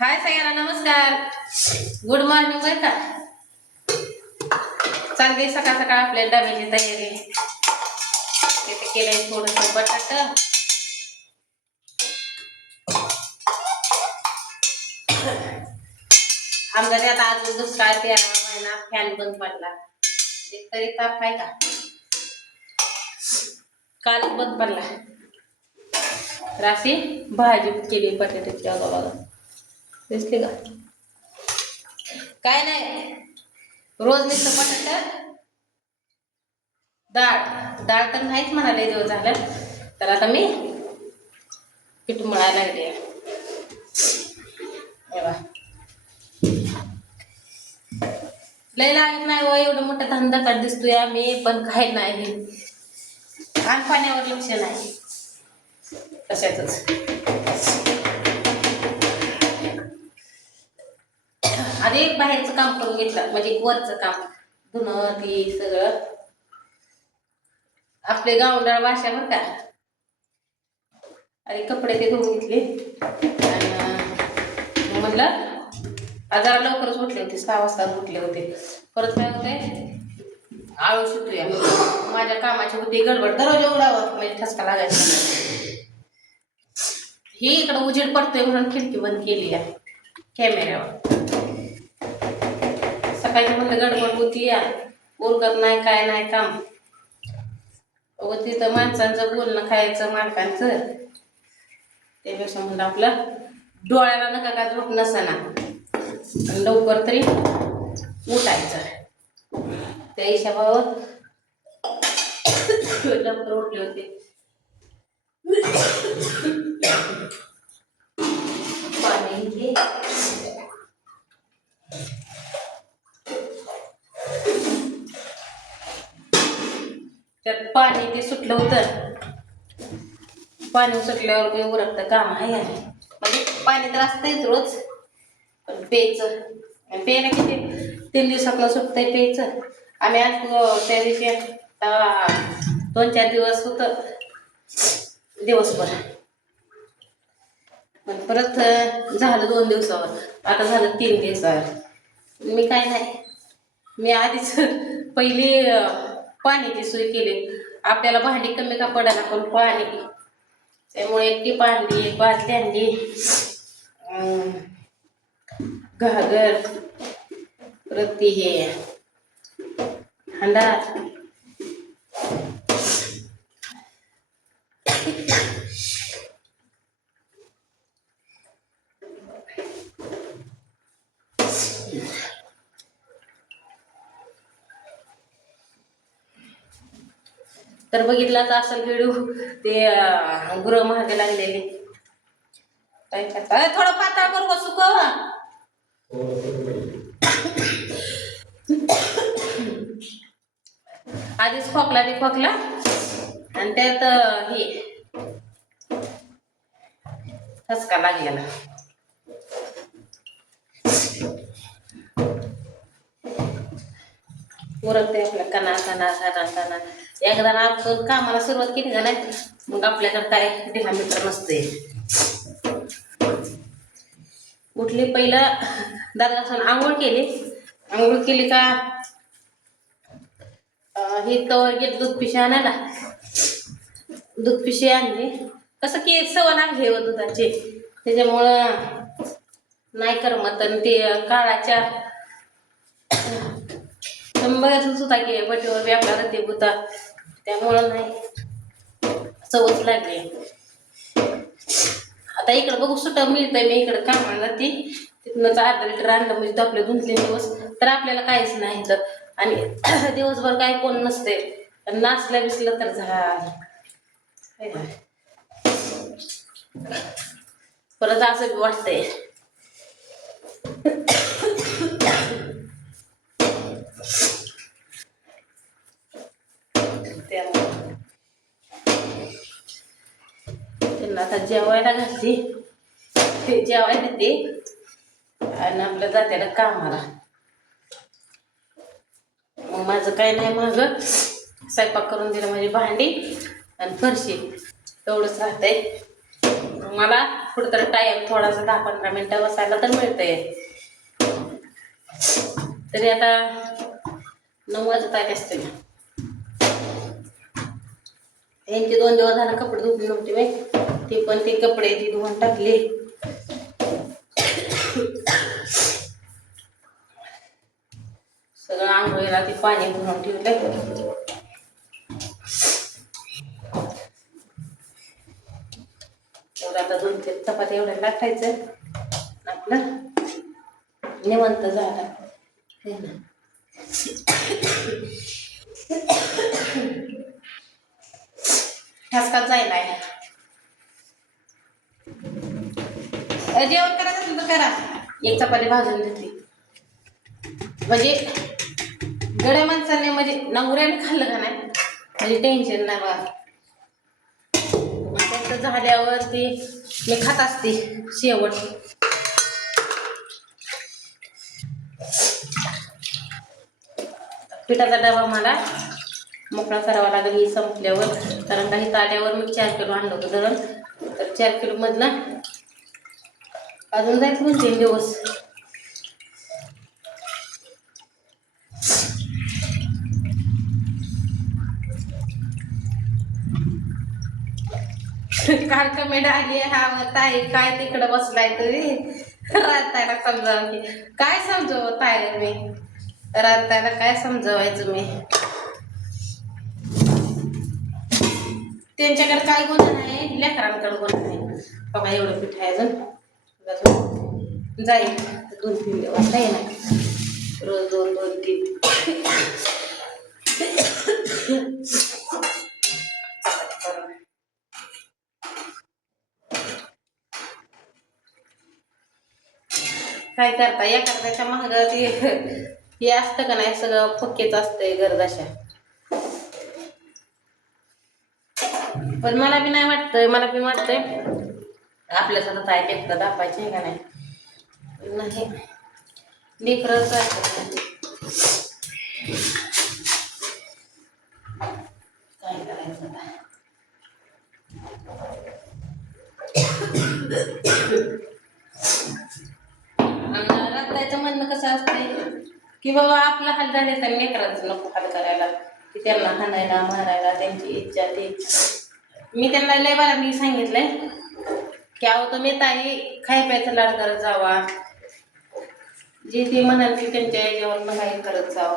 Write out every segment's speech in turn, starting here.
हाय सगळ्यांना नमस्कार. Good morning. बरं का चालली सकाळ सकाळ आपल्या डब्याची तयारी. इथे केलंय थोडंसं बटाट. आमच्या त्यात अजून दुष्काळ 13 महिना फॅन बंद पडला. एक तरी ताप आहे का? काल बंद पडला. राशी भाजी केली बटाट्याची. बघा दिसली का? काय नाही, रोज नुसतं बटाट डाळ डाळ तर नाहीच म्हणाले दिवस झालं. तर आता मी पीठ मळायला लागले. लय लागत नाही व एवढं मोठा धंदा काढ दिसतोय आम्ही, पण काय नाही, आण पाण्यावर लक्ष नाही कशातच. आधी एक बाहेरचं काम करून घेतलं, म्हणजे वरचं काम धुणं ती सगळं आपले गावंडाळ भाषा बरं का. आणि कपडे ते धुवून घेतले. आणि म्हटलं आज जरा लवकरच उठले होते, 6 वाजता उठले होते. परत काय होते, आळू सुटूया माझ्या कामाची होती गडबड. दरवाजा उघडावं म्हणजे ठसका लागायचा. ही इकडं उजेड पडतोय म्हणून खिडकी बंद केली आहे कॅमेऱ्यावर. सकाळी म्हणलं गडबड होती या, उरकत नाही काय नाही काम. व तिथं माणसांचं बोलणं खायचं मालकांचं, त्यापेक्षा म्हणलं आपलं डोळ्याला नका का झोप नसना, लवकर तरी उठायचं. त्या हिशोबावर लवकर उठले होते. पाणी घे. त्यात पाणी ते सुटलं होतं. पाणी सुटल्यावर काही उरकतं काम आहे म्हणजे पाणी तर असतंच रोज, पण प्यायचं प्यायला किती 3 दिवसातनं सुटतंय प्यायचं. आम्ही आज त्या दिवशी 2-4 दिवस होतं दिवसभर, पण परत झालं 2 दिवसावर, आता झालं 3 दिवसावर. मी काय नाही, मी आधीच पहिली पाण्याची सोय केली. आपल्याला भांडी कमी का पडायला, पण पाणी, त्यामुळे एक भांडी एक बादली आणली, घागर, परत हे हंडा. तर बघितलाच असेल व्हिडिओ, ते गुरं महागे लागलेले. काय करता, थोडं पातळ करू का सुकव. आधीच खोकला ते खोकला, आणि त्यात हे ठसका लागलेला. उरकते आपल्या कणा कणा कणा कणा. एकदा आपण कामाला सुरुवात केली का नाही, मग आपल्याकडे काय ढिला मित्र नसते. उठली पहिलं दात घासून आंघोळ केली का हे तवर गेली दूध पिशवी आणायला. दूध पिशवी आणली, कसं की सवय लागली हो दुधाची, त्याच्यामुळं नाही करमत. आणि ते काळाच्या बघायचं सुद्धा की बटीवर व्यापार ते होता, त्यामुळं नाही सवच लागली. आता इकडं बघू सुटं मिळतंय, मी इकडं कामाला जाते, तिथनं 1/2 लिटर आणलं म्हणजे आपले 2-3 दिवस तर आपल्याला काहीच नाही तर. आणि दिवसभर काय कोण नसते, नाचलं बिसलं तर झालं. परत असं बी वाटतंय. त्यांना आता जेवायला घातली, ते जेवायला देते आणि आपल्या जात्याला कामाला. मग माझं काय नाही, माझं स्वयंपाक करून दिलं म्हणजे भांडी आणि फरशी एवढंच राहतंय. मला कुठंतरी टाइम थोडासा 10-15 मिनिटं बसायला तर मिळतंय. तरी आता 9 वाजत आले असतील. यांचे 2 दिवस झाले कपडे धुतले नव्हते बाई. ते पण ते कपडे ती धुवून टाकले. सगळं आंघोळीला ते पाणी भरून ठेवलं. एवढं आता 2-3 चपात्या एवढ्या टाकायचं आपलं निवंत झाला. ठसकाच जायला जेवण करायचं असेल तर करा. एक चपाती भाजून घेतली म्हणजे गड्या माणसाने म्हणजे नवऱ्याने खाल्लं का नाही म्हणजे टेन्शन नाही बा. त्यांचं झाल्यावर ती मी खात असते शेवट. पिठाचा डबा मला मोकळा करावा लागेल ही संपल्यावर, कारण काही आल्यावर मी 4 किलो आणलं होतं दळण. तर 4 किलो मधला अजून जायचं 2-3 दिवस. काल कमेंट आली हा ताई काय तिकडं बसलाय तरी रातायला समजावं की काय समजावं ताई मी. रातायला काय समजावायचं मी. त्यांच्याकडे काय गुन्हा नाही, लेकरांकडे गुन्हा नाही. बघा एवढं पीठ आहे अजून जाईल 2-3 दिवस आहे ना. रोज 2-2-3 काय करता. एखाद्याच्या महाग हे असतं का नाही सगळं फक्केच असतंय गरदाशा. पण मला बी नाही वाटतंय, मला बी वाटतंय आपल्याच हातात आहे लेकरं दापायचे आहे का नाही. लेकरं काय करायचं आता. रात्रीचं म्हणणं कसं असतंय की बाबा आपला हाल झाले तर लेकरांचं नको हाल करायला, की त्यांना हाणायला मारायला त्यांची इच्छा ती. मी त्यांना लय बारा मी सांगितलंय की अहो तुम्ही ताई खाय प्यायचं लाड करत जावा, जे ते म्हणाल की त्यांच्या याच्यावर काही करत जावं.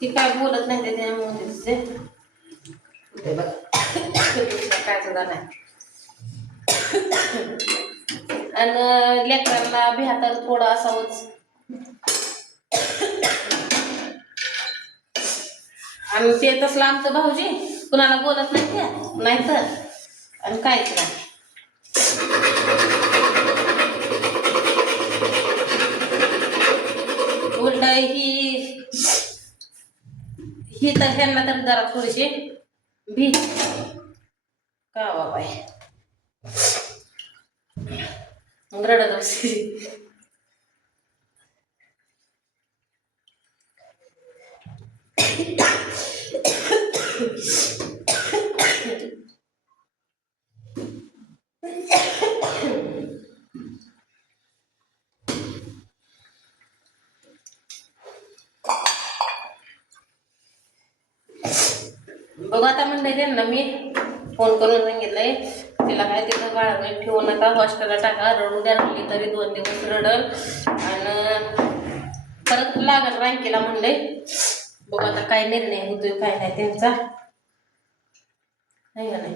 ती काय बोलत नाही ते त्यामुळे काय सुद्धा नाही. आणि लेकरांना भ्या तर थोडं असावंच. आणि ते तसलं आमचं भाऊजी कुणाला बोलत नाही ते नाही तर आणि कायच नाही. उलट ही तर ह्यांना तर जरा थोडीशी भी का बाबा मग रडत असते. बघ आता म्हणलंय त्यांना मी फोन करून सांगितलंय तिला काय तिथं बाळामध्ये ठेवू नका, हॉस्टेलला टाका. रडू द्या, रडली तरी 2 दिवस रडल आणि परत लागल रँकीला म्हणलंय. बघ आता काय निर्णय होतोय काय नाही त्यांचा नाही का नाही.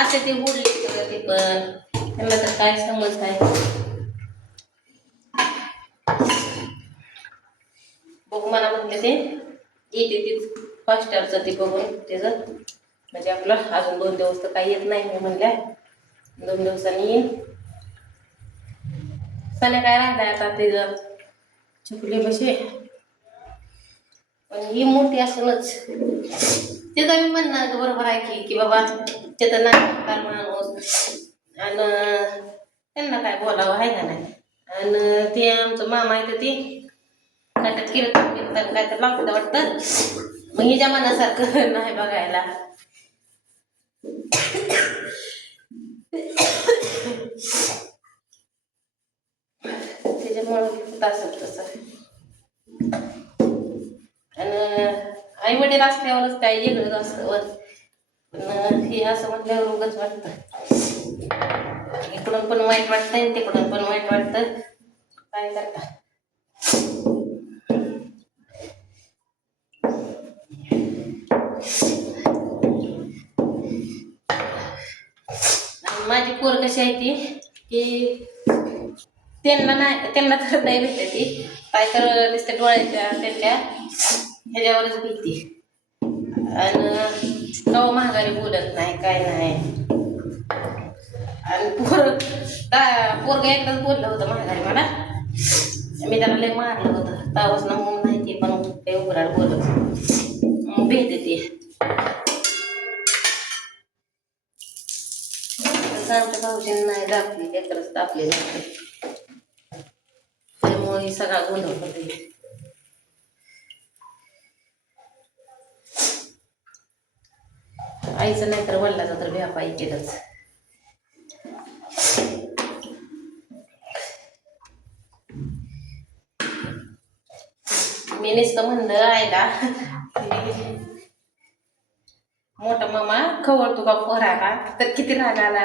असे ते बोलले ते पण त्यांना तर काय समज आहे. बघ मला म्हटलं ते येते तीच फास्टरचं ते बघून त्याचं म्हणजे आपलं अजून 2 दिवस तर काही येत नाही. मी म्हणल्या 2 दिवसांनी येईन. सण्या काय राहिलाय आता ते छकुली बशी पण ही मोठी असूनच तिथं मी म्हणणार का बरोबर आहे की बाबा तिथं नाही माणूस आणि त्यांना काय बोलावं आहे का नाही. आणि ते आमचं मामा आहे तर ते काय तर कीर्तन कीर्तन काय तर लागतं वाटतं. मग हिच्या मनासारखं नाही बघायला. त्याच्यामुळं होत असेल तसं. आणि आई वडील असल्यावरच काय वेगळंच असतं. पण हे असं म्हटल्यावर उगाच वाटतं. इकडून पण वाईट वाटतंय तिकडून पण वाईट वाटतं. काय करता. माझी पोर कशी आहे ती की त्यांना तर नाही भेटते ती काय तर नुसत्या डोळ्याच्या त्यांच्या ह्याच्यावरच भीती. आणि कवा महागारी बोलत नाही काय नाही. आणि पोरग एकदाच बोललं होतं महागारी मला. मी त्याला लय मारलं होतं तावसनं म्हणून नाही ती पण ते उघडाड बोलत भेटते ती. आमच्या भाऊजींना नाही दाखली एकच दाखले नव्हते त्यामुळे ही सगळा गोंधळ होते. आईचं नाही तर वडिलाचं तर व्यापाई केलंच. मी नुसतं म्हणलं आईला मोठा मामा खवळतो का पोराला तर किती राग आला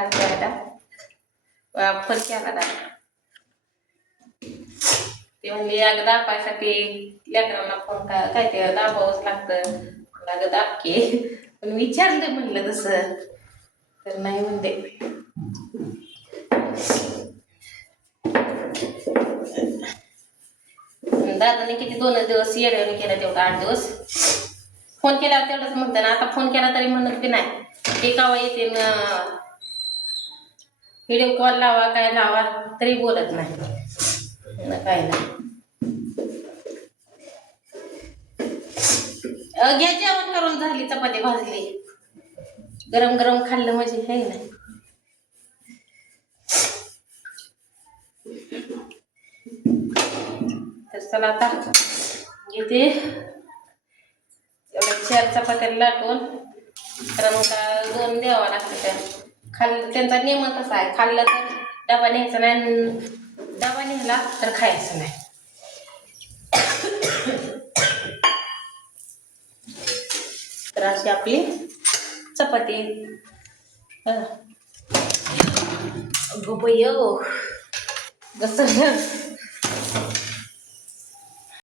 फल केला. ते म्हणले अगं दापायसाठी लेकरांना फोन काय ते दाबावंच लागतं अगं दाबके. पण विचारलं म्हणलं तसं तर नाही म्हणते. दादाने किती 2 दिवस येड्याने केलं तेवढं 8 दिवस. फोन केल्यावर तेवढंच म्हणतं ना. आता फोन केला तरी म्हणत की नाही ते कावा येते व्हिडिओ कॉल लावा काय लावा तरी बोलत नाही काय नाही. घ्या जेवण करून झाली चपाती भाजली गरम गरम खाल्लं म्हणजे हे नाही. तर चला आता घेते एवढ्या 4 चपात्या लाटून कारण का 2 द्यावा लागतं त्या खाल्लं. त्यांचा नियम कसा आहे खाल्लं तर डबा न्यायचा नाही डबा नेला तर खायचं नाही. तर अशी आपली चपाती गोबयो कसं